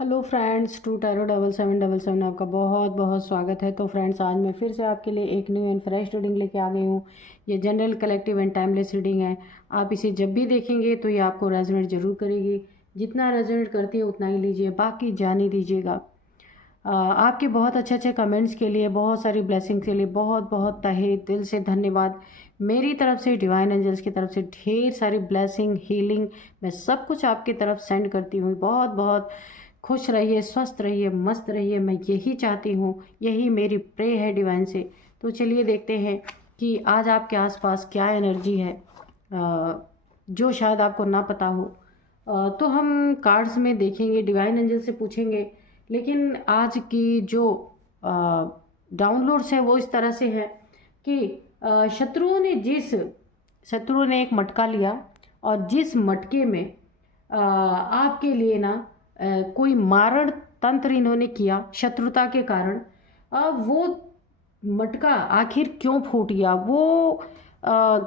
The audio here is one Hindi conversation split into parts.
हेलो फ्रेंड्स, टू टैरो 7777 आपका बहुत बहुत स्वागत है। तो फ्रेंड्स, आज मैं फिर से आपके लिए एक न्यू एंड फ्रेश रीडिंग लेके आ गई हूँ। ये general, collective and timeless reading है। आप इसे जब भी देखेंगे तो ये आपको रेजोनेट जरूर करेगी। जितना रेजोनेट करती है उतना ही लीजिए, बाकी जाने दीजिएगा। आपके बहुत अच्छे अच्छे कमेंट्स के लिए, बहुत सारी ब्लेसिंग्स के लिए बहुत बहुत तहे दिल से धन्यवाद। मेरी तरफ से, डिवाइन एंजल्स की तरफ से ढेर सारी ब्लेसिंग, हीलिंग मैं सब कुछ आपकी तरफ सेंड करती हूँ। बहुत बहुत खुश रहिए, स्वस्थ रहिए, मस्त रहिए, मैं यही चाहती हूँ, यही मेरी प्रे है डिवाइन से। तो चलिए देखते हैं कि आज आपके आसपास क्या एनर्जी है जो शायद आपको ना पता हो। तो हम कार्ड्स में देखेंगे, डिवाइन एंजल से पूछेंगे। लेकिन आज की जो डाउनलोड्स है वो इस तरह से है कि शत्रुओं ने एक मटका लिया, और जिस मटके में आपके लिए ना कोई मारण तंत्र इन्होंने किया शत्रुता के कारण। वो मटका आखिर क्यों फूट गया, वो अ,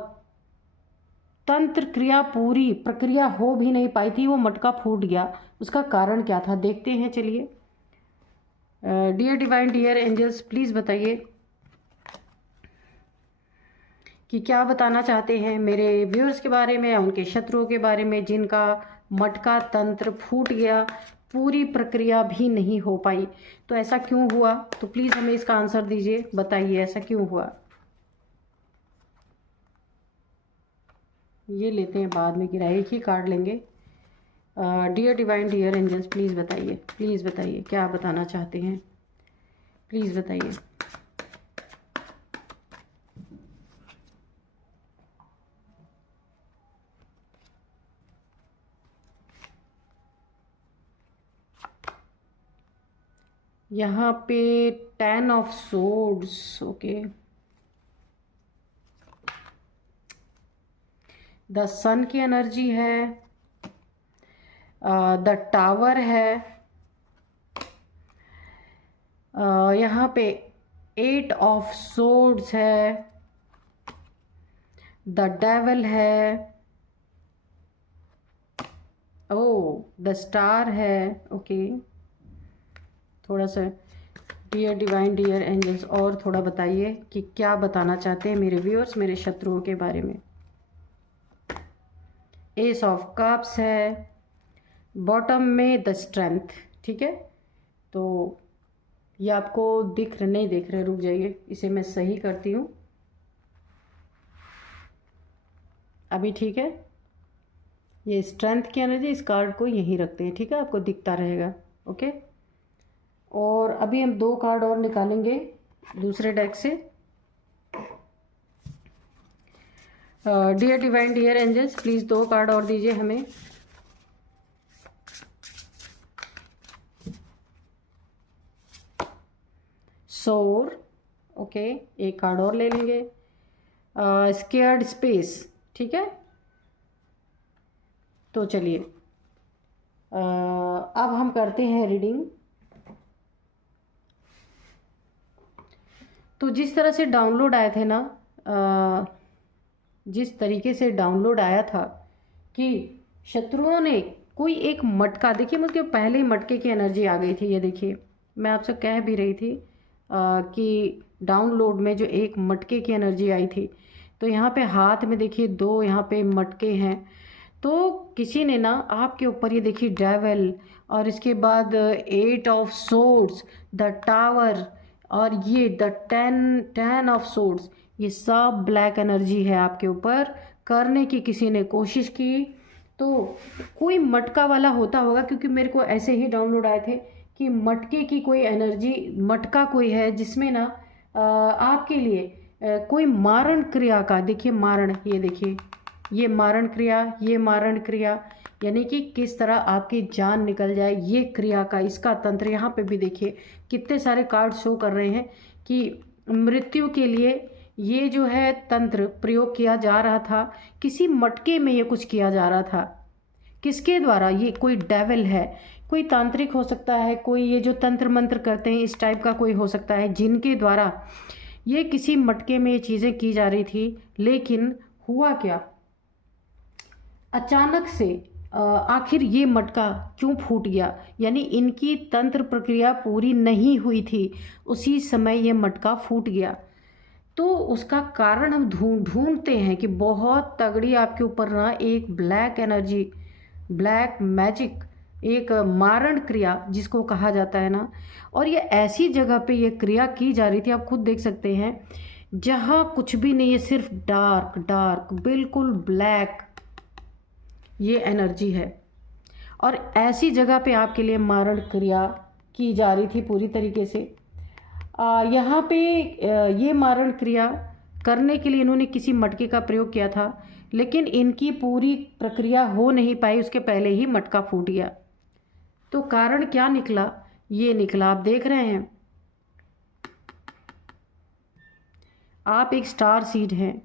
तंत्र क्रिया, पूरी प्रक्रिया हो भी नहीं पाई थी, वो मटका फूट गया, उसका कारण क्या था देखते हैं। चलिए, dear divine, dear angels, please बताइए कि क्या बताना चाहते हैं मेरे व्यूअर्स के बारे में या उनके शत्रुओं के बारे में जिनका मटका तंत्र फूट गया, पूरी प्रक्रिया भी नहीं हो पाई। तो ऐसा क्यों हुआ? तो प्लीज़ हमें इसका आंसर दीजिए, बताइए ऐसा क्यों हुआ। ये लेते हैं, बाद में गिरा, एक ही कार्ड लेंगे। Dear divine, dear angels, please बताइए, प्लीज़ बताइए क्या बताना चाहते हैं, प्लीज़ बताइए। यहाँ पे 10 ऑफ सोर्ड्स, ओके। द सन की एनर्जी है, द टावर है, यहाँ पे 8 ऑफ सोर्ड्स है, द डेविल है, ओ द स्टार है, ओके। थोड़ा सा डियर डिवाइन, डियर एंजल्स, और थोड़ा बताइए कि क्या बताना चाहते हैं मेरे व्यूअर्स मेरे शत्रुओं के बारे में। एस ऑफ कप्स है, बॉटम में द स्ट्रेंथ, ठीक है। तो ये आपको नहीं दिख रहे, रुक जाइए, इसे मैं सही करती हूँ। अभी ठीक है। ये स्ट्रेंथ की एनर्जी, इस कार्ड को यहीं रखते हैं, ठीक है, आपको दिखता रहेगा, ओके। और अभी हम 2 कार्ड और निकालेंगे दूसरे डेक से। Dear divine, dear angels, please 2 card और दीजिए हमें। सोर, ओके, एक कार्ड और ले लेंगे। स्केयर्ड स्पेस, ठीक है। तो चलिए, अब हम करते हैं रीडिंग। तो जिस तरह से डाउनलोड आए थे ना, जिस तरीके से डाउनलोड आया था कि शत्रुओं ने कोई एक मटका, देखिए मुझे पहले ही मटके की एनर्जी आ गई थी। ये देखिए, मैं आपसे कह भी रही थी कि डाउनलोड में जो एक मटके की एनर्जी आई थी, तो यहाँ पे हाथ में देखिए 2 यहाँ पे मटके हैं। तो किसी ने ना आपके ऊपर, ये देखिए डेविल, और इसके बाद 8 ऑफ सोर्ड्स, द टावर, और ये द 10 ऑफ सोर्ड्स, ये सब ब्लैक एनर्जी है आपके ऊपर करने की किसी ने कोशिश की। तो कोई मटका वाला होता होगा, क्योंकि मेरे को ऐसे ही डाउनलोड आए थे कि मटके की कोई एनर्जी, मटका कोई है जिसमें ना आपके लिए कोई मारण क्रिया का, देखिए मारण, ये देखिए, ये मारण क्रिया, ये मारण क्रिया, यानी कि किस तरह आपकी जान निकल जाए, ये क्रिया का, इसका तंत्र। यहाँ पे भी देखिए कितने सारे कार्ड शो कर रहे हैं कि मृत्यु के लिए ये जो है तंत्र प्रयोग किया जा रहा था। किसी मटके में ये कुछ किया जा रहा था, किसके द्वारा? ये कोई डेविल है, कोई तांत्रिक हो सकता है, कोई ये जो तंत्र मंत्र करते हैं इस टाइप का कोई हो सकता है, जिनके द्वारा ये किसी मटके में ये चीज़ें की जा रही थी। लेकिन हुआ क्या, अचानक से आखिर ये मटका क्यों फूट गया, यानी इनकी तंत्र प्रक्रिया पूरी नहीं हुई थी, उसी समय ये मटका फूट गया। तो उसका कारण हम ढूंढते हैं कि बहुत तगड़ी आपके ऊपर ना एक ब्लैक एनर्जी, ब्लैक मैजिक, एक मारण क्रिया जिसको कहा जाता है ना, और ये ऐसी जगह पे ये क्रिया की जा रही थी, आप खुद देख सकते हैं, जहाँ कुछ भी नहीं है, सिर्फ डार्क डार्क बिल्कुल ब्लैक ये एनर्जी है। और ऐसी जगह पे आपके लिए मारण क्रिया की जा रही थी पूरी तरीके से। यहाँ पे ये मारण क्रिया करने के लिए इन्होंने किसी मटके का प्रयोग किया था, लेकिन इनकी पूरी प्रक्रिया हो नहीं पाई, उसके पहले ही मटका फूट गया। तो कारण क्या निकला, ये निकला, आप देख रहे हैं, आप एक स्टार सीड हैं,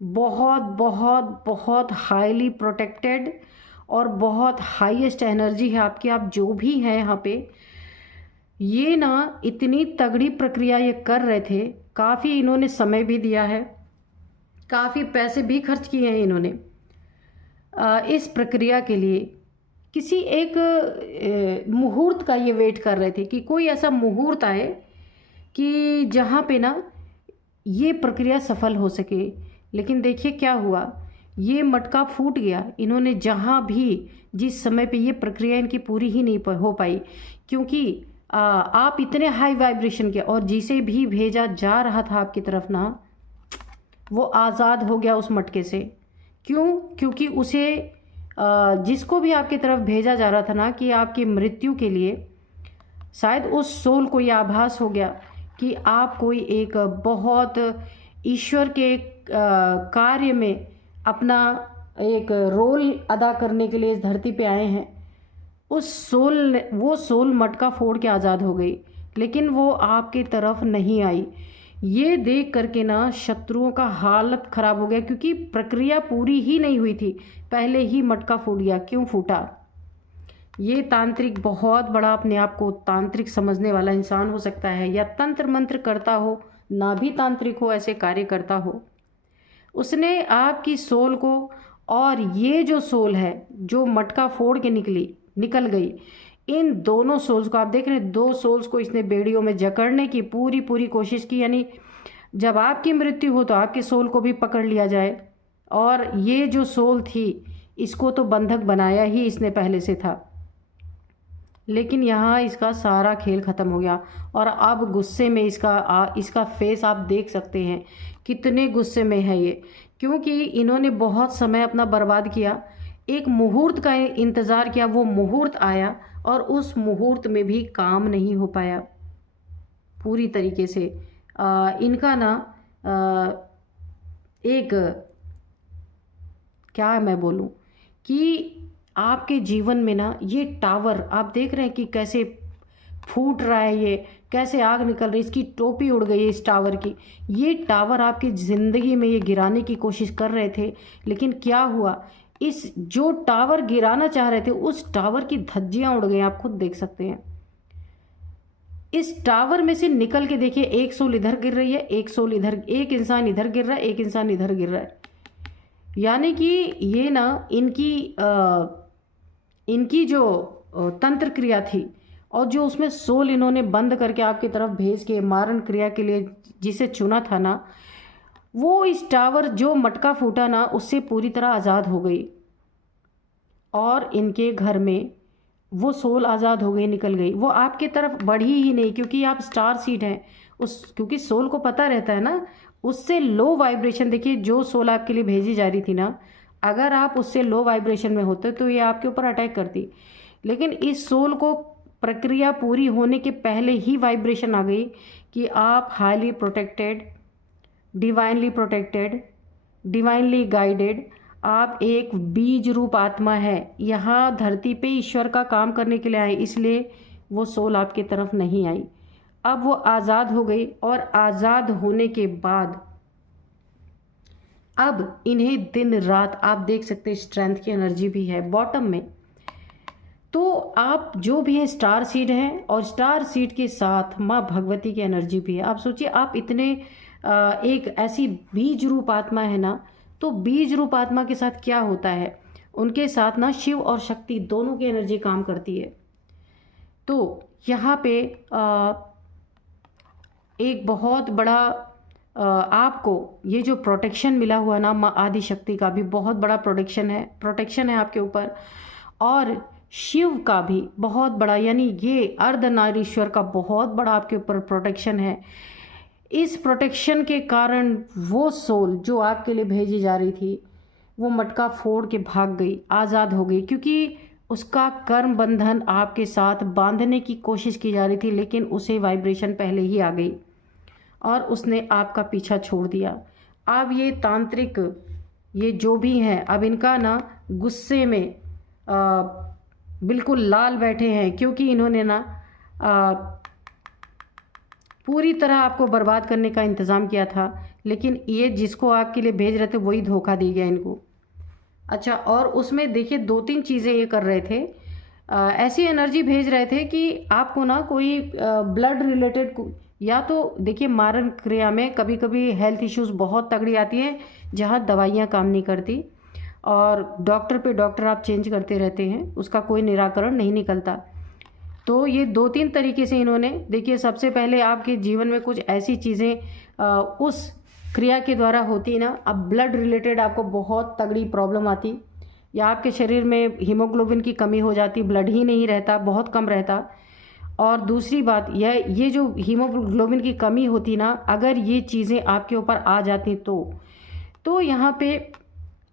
बहुत बहुत बहुत हाईली प्रोटेक्टेड और बहुत हाईएस्ट एनर्जी है आपकी। आप जो भी हैं यहाँ पे, ये ना इतनी तगड़ी प्रक्रिया ये कर रहे थे, काफ़ी इन्होंने समय भी दिया है, काफ़ी पैसे भी खर्च किए हैं इन्होंने इस प्रक्रिया के लिए। किसी एक मुहूर्त का ये वेट कर रहे थे कि कोई ऐसा मुहूर्त आए कि जहाँ पे ना ये प्रक्रिया सफल हो सके। लेकिन देखिए क्या हुआ, ये मटका फूट गया। इन्होंने जहाँ भी जिस समय पे ये प्रक्रिया इनकी पूरी ही नहीं हो पाई, क्योंकि आप इतने हाई वाइब्रेशन के, और जिसे भी भेजा जा रहा था आपकी तरफ ना, वो आज़ाद हो गया उस मटके से। क्यों? क्योंकि उसे जिसको भी आपकी तरफ भेजा जा रहा था ना कि आपकी मृत्यु के लिए, शायद उस सोल को यह आभास हो गया कि आप कोई एक बहुत ईश्वर के कार्य में अपना एक रोल अदा करने के लिए इस धरती पे आए हैं। वो सोल मटका फोड़ के आज़ाद हो गई, लेकिन वो आपकी तरफ नहीं आई। ये देख करके ना शत्रुओं का हालत ख़राब हो गया, क्योंकि प्रक्रिया पूरी ही नहीं हुई थी, पहले ही मटका फूट गया। क्यों फूटा? ये तांत्रिक बहुत बड़ा अपने आप को तांत्रिक समझने वाला इंसान हो सकता है, या तंत्र मंत्र करता हो, ना भी तांत्रिक हो, ऐसे कार्य करता हो। उसने आपकी सोल को, और ये जो सोल है जो मटका फोड़ के निकल गई, इन दोनों सोल्स को आप देख रहे हैं, दो सोल्स को इसने बेड़ियों में जकड़ने की पूरी कोशिश की। यानी जब आपकी मृत्यु हो तो आपके सोल को भी पकड़ लिया जाए, और ये जो सोल थी इसको तो बंधक बनाया ही इसने पहले से था। लेकिन यहाँ इसका सारा खेल ख़त्म हो गया, और अब गुस्से में इसका फेस आप देख सकते हैं कितने गुस्से में है ये, क्योंकि इन्होंने बहुत समय अपना बर्बाद किया, एक मुहूर्त का इंतज़ार किया, वो मुहूर्त आया और उस मुहूर्त में भी काम नहीं हो पाया पूरी तरीके से। इनका ना एक, क्या मैं बोलूं, कि आपके जीवन में ना ये टावर आप देख रहे हैं कि कैसे फूट रहा है, ये कैसे आग निकल रही है, इसकी टोपी उड़ गई है इस टावर की। ये टावर आपकी ज़िंदगी में ये गिराने की कोशिश कर रहे थे, लेकिन क्या हुआ, इस जो टावर गिराना चाह रहे थे उस टावर की धज्जियां उड़ गई, आप खुद देख सकते हैं। इस टावर में से निकल के देखिए, एक सोल इधर गिर रही है, एक सोल इधर, एक इंसान इधर गिर रहा है, एक इंसान इधर गिर रहा है। यानी कि ये ना इनकी जो तंत्र क्रिया थी, और जो उसमें सोल इन्होंने बंद करके आपकी तरफ भेज के मारण क्रिया के लिए जिसे चुना था ना, वो इस टावर जो मटका फूटा ना उससे पूरी तरह आज़ाद हो गई, और इनके घर में वो सोल आज़ाद हो गई, निकल गई। वो आपके तरफ बढ़ी ही नहीं, क्योंकि आप स्टार सीड हैं। क्योंकि सोल को पता रहता है ना, उससे लो वाइब्रेशन, देखिए जो सोल आपके लिए भेजी जा रही थी ना, अगर आप उससे लो वाइब्रेशन में होते तो ये आपके ऊपर अटैक करती। लेकिन इस सोल को प्रक्रिया पूरी होने के पहले ही वाइब्रेशन आ गई कि आप हाईली प्रोटेक्टेड, डिवाइनली गाइडेड, आप एक बीज रूप आत्मा है, यहाँ धरती पे ईश्वर का काम करने के लिए आए, इसलिए वो सोल आपकी तरफ नहीं आई। अब वो आज़ाद हो गई, और आज़ाद होने के बाद अब इन्हें दिन रात आप देख सकते हैं स्ट्रेंथ की एनर्जी भी है बॉटम में। तो आप जो भी हैं स्टार सीड हैं, और स्टार सीड के साथ माँ भगवती की एनर्जी भी है। आप सोचिए, आप इतने एक ऐसी बीज रूप आत्मा है ना, तो बीज रूप आत्मा के साथ क्या होता है, उनके साथ ना शिव और शक्ति दोनों की एनर्जी काम करती है। तो यहाँ पे एक बहुत बड़ा आपको ये जो प्रोटेक्शन मिला हुआ ना माँ आदि शक्ति का भी बहुत बड़ा प्रोटेक्शन है आपके ऊपर, और शिव का भी बहुत बड़ा, यानी ये अर्धनारीश्वर का बहुत बड़ा आपके ऊपर प्रोटेक्शन है। इस प्रोटेक्शन के कारण वो सोल जो आपके लिए भेजी जा रही थी वो मटका फोड़ के भाग गई, आज़ाद हो गई, क्योंकि उसका कर्म बंधन आपके साथ बांधने की कोशिश की जा रही थी, लेकिन उसे वाइब्रेशन पहले ही आ गई और उसने आपका पीछा छोड़ दिया। अब ये तांत्रिक, ये जो भी हैं, अब इनका ना गुस्से में बिल्कुल लाल बैठे हैं, क्योंकि इन्होंने ना पूरी तरह आपको बर्बाद करने का इंतज़ाम किया था, लेकिन ये जिसको आपके लिए भेज रहे थे वही धोखा दे गया इनको। अच्छा, और उसमें देखिए 2-3 चीज़ें ये कर रहे थे, ऐसी एनर्जी भेज रहे थे कि आपको ना कोई ब्लड रिलेटेड, या तो देखिए मारण क्रिया में कभी कभी हेल्थ इश्यूज़ बहुत तगड़ी आती है जहाँ दवाइयाँ काम नहीं करती, और डॉक्टर पे डॉक्टर आप चेंज करते रहते हैं, उसका कोई निराकरण नहीं निकलता। तो ये 2-3 तरीके से इन्होंने, देखिए सबसे पहले आपके जीवन में कुछ ऐसी चीज़ें उस क्रिया के द्वारा होती ना, अब ब्लड रिलेटेड आपको बहुत तगड़ी प्रॉब्लम आती, या आपके शरीर में हीमोग्लोबिन की कमी हो जाती, ब्लड ही नहीं रहता, बहुत कम रहता। और दूसरी बात ये जो हीमोग्लोबिन की कमी होती ना, अगर ये चीज़ें आपके ऊपर आ जाती तो यहाँ पे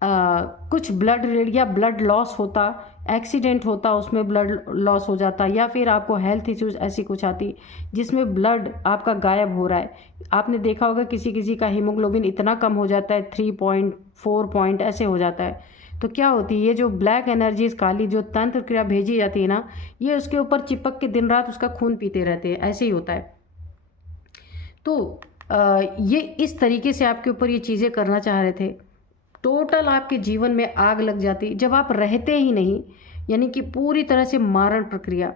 कुछ ब्लड रिलेटेड या ब्लड लॉस होता, एक्सीडेंट होता, उसमें ब्लड लॉस हो जाता, या फिर आपको हेल्थ इश्यूज ऐसी कुछ आती जिसमें ब्लड आपका गायब हो रहा है। आपने देखा होगा किसी किसी का हीमोग्लोबिन इतना कम हो जाता है, 3 पॉइंट 4 पॉइंट ऐसे हो जाता है। तो क्या होती है, ये जो ब्लैक एनर्जीज, काली जो तंत्र क्रिया भेजी जाती है ना, ये उसके ऊपर चिपक के दिन रात उसका खून पीते रहते हैं, ऐसे ही होता है। तो ये इस तरीके से आपके ऊपर ये चीज़ें करना चाह रहे थे। टोटल आपके जीवन में आग लग जाती जब आप रहते ही नहीं, यानी कि पूरी तरह से मारण प्रक्रिया।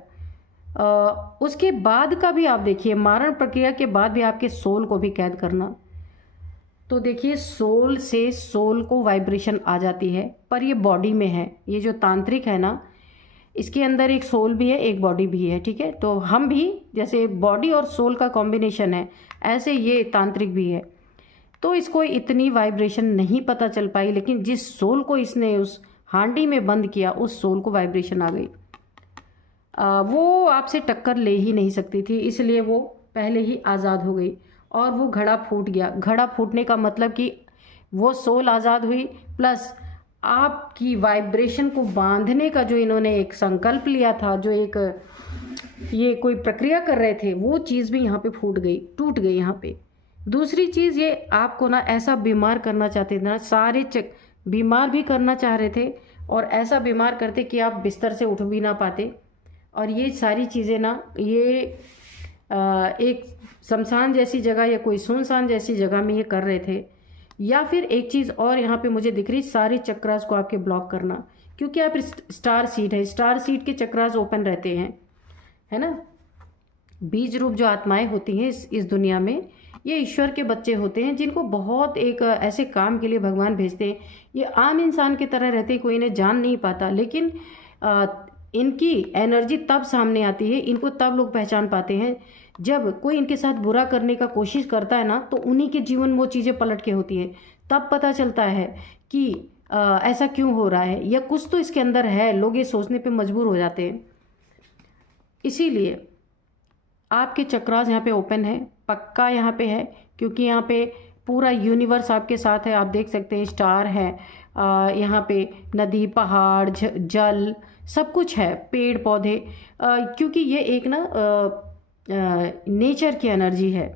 उसके बाद का भी आप देखिए, मारण प्रक्रिया के बाद भी आपके सोल को भी कैद करना। तो देखिए सोल से सोल को वाइब्रेशन आ जाती है, पर ये बॉडी में है। ये जो तांत्रिक है ना, इसके अंदर एक सोल भी है, एक बॉडी भी है, ठीक है। तो हम भी जैसे बॉडी और सोल का कॉम्बिनेशन है, ऐसे ये तांत्रिक भी है। तो इसको इतनी वाइब्रेशन नहीं पता चल पाई, लेकिन जिस सोल को इसने उस हांडी में बंद किया, उस सोल को वाइब्रेशन आ गई। वो आपसे टक्कर ले ही नहीं सकती थी, इसलिए वो पहले ही आज़ाद हो गई और वो घड़ा फूट गया। घड़ा फूटने का मतलब कि वो सोल आज़ाद हुई, प्लस आपकी वाइब्रेशन को बांधने का जो इन्होंने एक संकल्प लिया था, जो एक ये कोई प्रक्रिया कर रहे थे, वो चीज़ भी यहाँ पे फूट गई, टूट गई यहाँ पे। दूसरी चीज़, ये आपको ना ऐसा बीमार करना चाहते थे ना, सारे बीमार भी करना चाह रहे थे, और ऐसा बीमार करते कि आप बिस्तर से उठ भी ना पाते। और ये सारी चीज़ें ना, ये एक शमशान जैसी जगह या कोई सुनसान जैसी जगह में ये कर रहे थे। या फिर एक चीज़ और यहाँ पे मुझे दिख रही, सारे चक्रास को आपके ब्लॉक करना, क्योंकि आप स्टार सीड है, स्टार सीड के चक्रास ओपन रहते हैं, है ना। बीज रूप जो आत्माएं होती हैं इस दुनिया में, ये ईश्वर के बच्चे होते हैं, जिनको बहुत एक ऐसे काम के लिए भगवान भेजते हैं। ये आम इंसान की तरह रहते, कोई इन्हें जान नहीं पाता, लेकिन इनकी एनर्जी तब सामने आती है, इनको तब लोग पहचान पाते हैं जब कोई इनके साथ बुरा करने का कोशिश करता है ना, तो उन्हीं के जीवन में वो चीज़ें पलट के होती हैं। तब पता चलता है कि ऐसा क्यों हो रहा है, या कुछ तो इसके अंदर है, लोग ये सोचने पे मजबूर हो जाते हैं। इसीलिए आपके चक्रास यहाँ पे ओपन है, पक्का यहाँ पे है, क्योंकि यहाँ पे पूरा यूनिवर्स आपके साथ है। आप देख सकते हैं स्टार है, यहाँ पे नदी, पहाड़, जल, सब कुछ है, पेड़ पौधे, क्योंकि ये एक ना नेचर की एनर्जी है।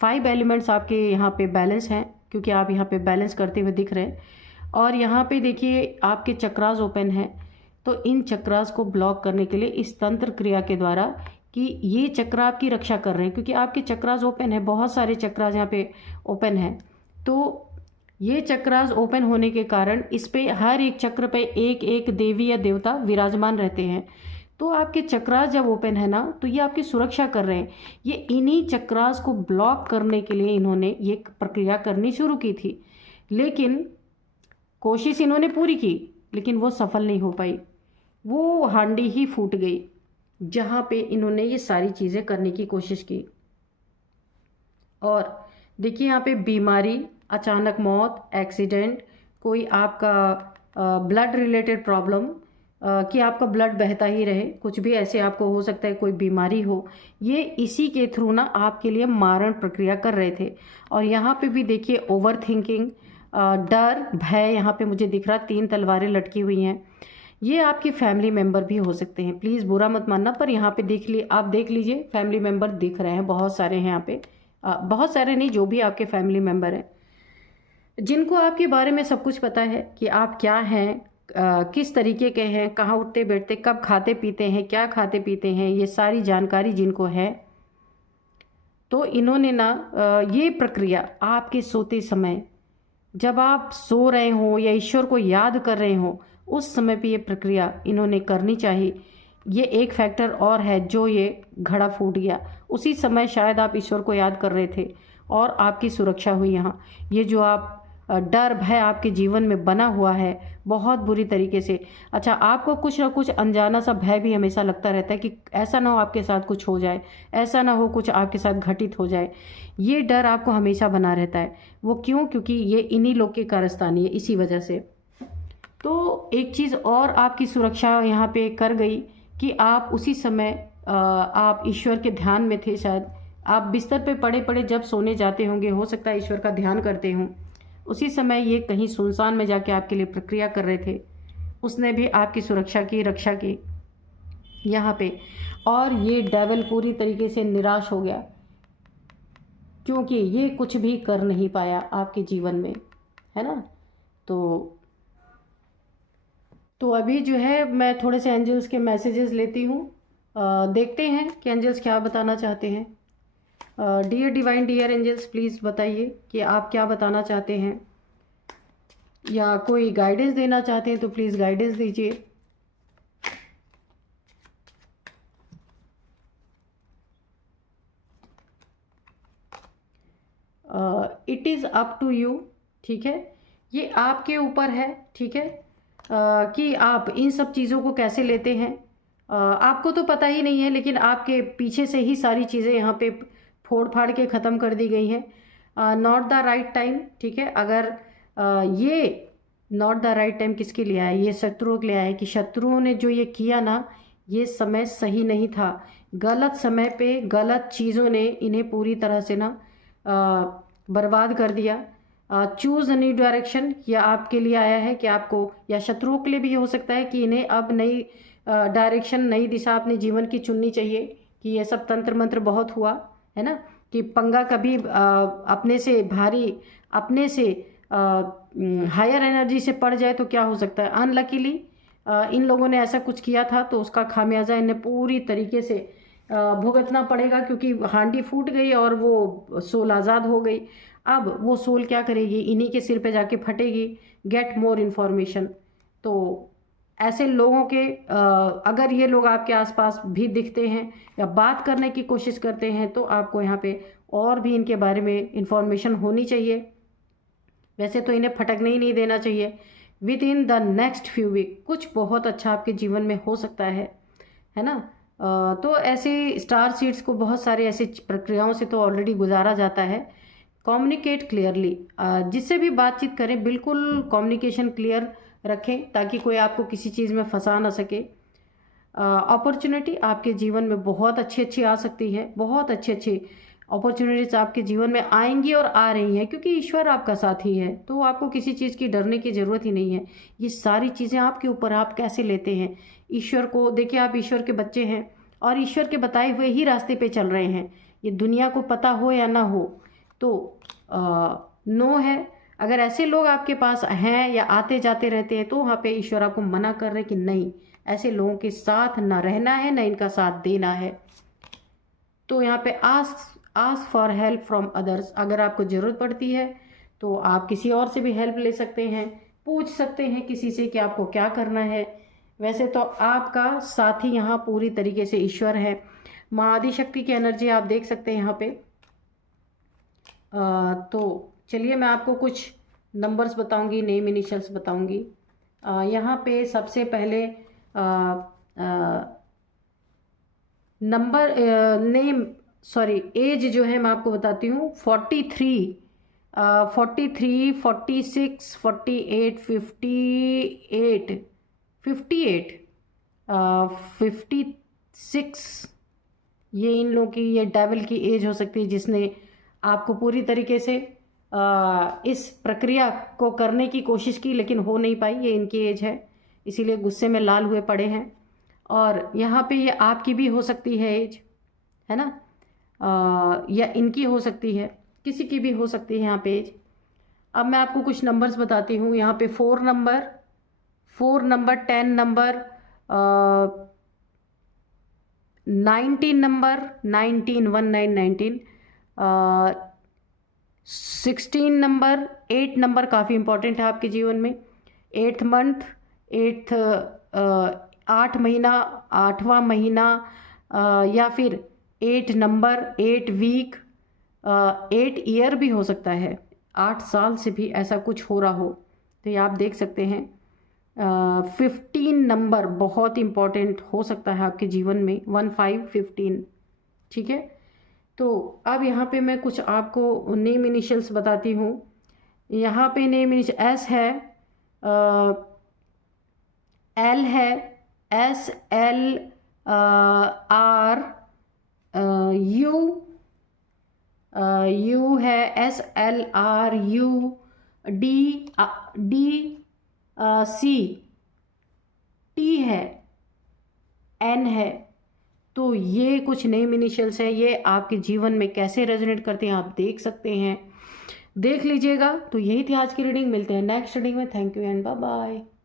5 एलिमेंट्स आपके यहाँ पे बैलेंस हैं, क्योंकि आप यहाँ पे बैलेंस करते हुए दिख रहे हैं। और यहाँ पे देखिए आपके चक्रास ओपन हैं, तो इन चक्रास को ब्लॉक करने के लिए इस तंत्र क्रिया के द्वारा, कि ये चक्र आपकी रक्षा कर रहे हैं, क्योंकि आपके चक्रास ओपन है, बहुत सारे चक्रास यहाँ पे ओपन है। तो ये चक्रास ओपन होने के कारण इस पे हर एक चक्र पे एक एक देवी या देवता विराजमान रहते हैं। तो आपके चक्रास जब ओपन है ना, तो ये आपकी सुरक्षा कर रहे हैं। ये इन्हीं चक्रास को ब्लॉक करने के लिए इन्होंने ये प्रक्रिया करनी शुरू की थी, लेकिन कोशिश इन्होंने पूरी की, लेकिन वो सफल नहीं हो पाई। वो हांडी ही फूट गई जहाँ पे इन्होंने ये सारी चीज़ें करने की कोशिश की। और देखिए यहाँ पे बीमारी, अचानक मौत, एक्सीडेंट, कोई आपका ब्लड रिलेटेड प्रॉब्लम, कि आपका ब्लड बहता ही रहे, कुछ भी ऐसे आपको हो सकता है, कोई बीमारी हो, ये इसी के थ्रू ना आपके लिए मारण प्रक्रिया कर रहे थे। और यहाँ पे भी देखिए ओवर थिंकिंग, डर, भय, यहाँ पे मुझे दिख रहा 3 तलवारें लटकी हुई हैं। ये आपके फैमिली मेंबर भी हो सकते हैं, प्लीज़ बुरा मत मानना, पर यहाँ पे आप देख लीजिए फैमिली मेंबर दिख रहे हैं, बहुत सारे हैं यहाँ पे। बहुत सारे नहीं, जो भी आपके फैमिली मेंबर हैं जिनको आपके बारे में सब कुछ पता है कि आप क्या हैं, किस तरीके के हैं, कहाँ उठते बैठते, कब खाते पीते हैं, क्या खाते पीते हैं, ये सारी जानकारी जिनको है, तो इन्होंने ना ये प्रक्रिया आपके सोते समय, जब आप सो रहे हो या ईश्वर को याद कर रहे हो, उस समय पे ये प्रक्रिया इन्होंने करनी चाहिए। ये एक फैक्टर और है जो ये घड़ा फूट गया। उसी समय शायद आप ईश्वर को याद कर रहे थे और आपकी सुरक्षा हुई यहाँ। ये जो आप डर भय आपके जीवन में बना हुआ है बहुत बुरी तरीके से। अच्छा, आपको कुछ ना कुछ अनजाना सा भय भी हमेशा लगता रहता है कि ऐसा ना हो आपके साथ कुछ हो जाए, ऐसा ना हो कुछ आपके साथ घटित हो जाए। ये डर आपको हमेशा बना रहता है। वो क्यों? क्योंकि ये इन्हीं लोग के कारस्तानी है, इसी वजह से। तो एक चीज़ और आपकी सुरक्षा यहाँ पे कर गई कि आप उसी समय आप ईश्वर के ध्यान में थे। शायद आप बिस्तर पे पड़े पड़े जब सोने जाते होंगे, हो सकता है ईश्वर का ध्यान करते हों, उसी समय ये कहीं सुनसान में जाके आपके लिए प्रक्रिया कर रहे थे। उसने भी आपकी सुरक्षा की, रक्षा की यहाँ पे। और ये डेविल पूरी तरीके से निराश हो गया क्योंकि ये कुछ भी कर नहीं पाया आपके जीवन में, है ना। तो अभी जो है मैं थोड़े से एंजल्स के मैसेजेस लेती हूँ, देखते हैं कि एंजल्स क्या बताना चाहते हैं। Dear divine, dear angels, please बताइए कि आप क्या बताना चाहते हैं, या कोई गाइडेंस देना चाहते हैं तो प्लीज़ गाइडेंस दीजिए। It is up to you, ठीक है, ये आपके ऊपर है, ठीक है, कि आप इन सब चीज़ों को कैसे लेते हैं। आपको तो पता ही नहीं है, लेकिन आपके पीछे से ही सारी चीज़ें यहाँ पे फोड़ फाड़ के ख़त्म कर दी गई हैं। नॉट द राइट टाइम, ठीक है। अगर ये नॉट द राइट टाइम किसके लिए आया? ये शत्रुओं के लिए आया है कि शत्रुओं ने जो ये किया ना, ये समय सही नहीं था। गलत समय पे गलत चीज़ों ने इन्हें पूरी तरह से ना बर्बाद कर दिया। चूज़ न्यू डायरेक्शन, यह आपके लिए आया है कि आपको, या शत्रुओं के लिए भी हो सकता है कि इन्हें अब नई डायरेक्शन, नई दिशा अपने जीवन की चुननी चाहिए। कि ये सब तंत्र मंत्र बहुत हुआ है ना, कि पंगा कभी अपने से भारी, अपने से हायर एनर्जी से पड़ जाए तो क्या हो सकता है। अनलकीली इन लोगों ने ऐसा कुछ किया था तो उसका खामियाजा इन्हें पूरी तरीके से भुगतना पड़ेगा, क्योंकि हांडी फूट गई और वो सोल आज़ाद हो गई। अब वो सोल क्या करेगी? इन्हीं के सिर पे जाके फटेगी। Get more information. तो ऐसे लोगों के अगर ये लोग आपके आसपास भी दिखते हैं या बात करने की कोशिश करते हैं तो आपको यहाँ पे और भी इनके बारे में इंफॉर्मेशन होनी चाहिए। वैसे तो इन्हें फटकने ही नहीं देना चाहिए। Within the next few week कुछ बहुत अच्छा आपके जीवन में हो सकता है ना। तो ऐसे स्टार सीड्स को बहुत सारे ऐसे प्रक्रियाओं से तो ऑलरेडी गुजारा जाता है। कम्युनिकेट क्लियरली, जिससे भी बातचीत करें बिल्कुल कम्युनिकेशन क्लियर रखें ताकि कोई आपको किसी चीज़ में फंसा ना सके। अपॉर्चुनिटी आपके जीवन में बहुत अच्छी अच्छी आ सकती है, बहुत अच्छी अच्छी अपॉर्चुनिटीज आपके जीवन में आएंगी और आ रही हैं, क्योंकि ईश्वर आपका साथी है। तो आपको किसी चीज़ की डरने की ज़रूरत ही नहीं है। ये सारी चीज़ें आपके ऊपर, आप कैसे लेते हैं ईश्वर को। देखिए, आप ईश्वर के बच्चे हैं और ईश्वर के बताए हुए ही रास्ते पे चल रहे हैं। ये दुनिया को पता हो या ना हो तो नो है। अगर ऐसे लोग आपके पास हैं या आते जाते रहते हैं तो वहाँ पे ईश्वर आपको मना कर रहे हैं कि नहीं, ऐसे लोगों के साथ ना रहना है, ना इनका साथ देना है। तो यहाँ पे ask for help from others. अगर आपको ज़रूरत पड़ती है तो आप किसी और से भी हेल्प ले सकते हैं, पूछ सकते हैं किसी से कि आपको क्या करना है। वैसे तो आपका साथी यहाँ पूरी तरीके से ईश्वर है। माँ आदिशक्ति की एनर्जी आप देख सकते हैं यहाँ पे। तो चलिए मैं आपको कुछ नंबर्स बताऊंगी, नेम इनिशियल्स बताऊंगी। यहाँ पे सबसे पहले नंबर नेम सॉरी एज जो है मैं आपको बताती हूँ 43 43 46 48 58 58 56 ये इन लोगों की ये डेविल की एज हो सकती है जिसने आपको पूरी तरीके से इस प्रक्रिया को करने की कोशिश की लेकिन हो नहीं पाई। ये इनकी एज है, इसीलिए गुस्से में लाल हुए पड़े हैं। और यहाँ पे ये आपकी भी हो सकती है एज, है ना, या इनकी हो सकती है, किसी की भी हो सकती है यहाँ पे एज। अब मैं आपको कुछ नंबर्स बताती हूँ। यहाँ पे 4 number 10 number 19 number 19 16 number 8 number काफ़ी इंपॉर्टेंट है आपके जीवन में। 8th मंथ 8th 8 महीना 8वां महीना, या फिर 8 नंबर 8 वीक 8 ईयर भी हो सकता है, 8 साल से भी ऐसा कुछ हो रहा हो तो ये आप देख सकते हैं। 15 नंबर बहुत इम्पॉर्टेंट हो सकता है आपके जीवन में, 15 ठीक है। तो अब यहाँ पे मैं कुछ आपको नेम इनिशियल्स बताती हूँ। यहाँ पे नेम इनिशियल एस है, एल है, S L R, U U है, S L R U, D D C, T है, एन है। तो ये कुछ नेम इनिशियल्स है, ये आपके जीवन में कैसे रेजोनेट करते हैं आप देख सकते हैं, देख लीजिएगा। तो यही थी आज की रीडिंग, मिलते हैं नेक्स्ट रीडिंग में। Thank you and bye bye.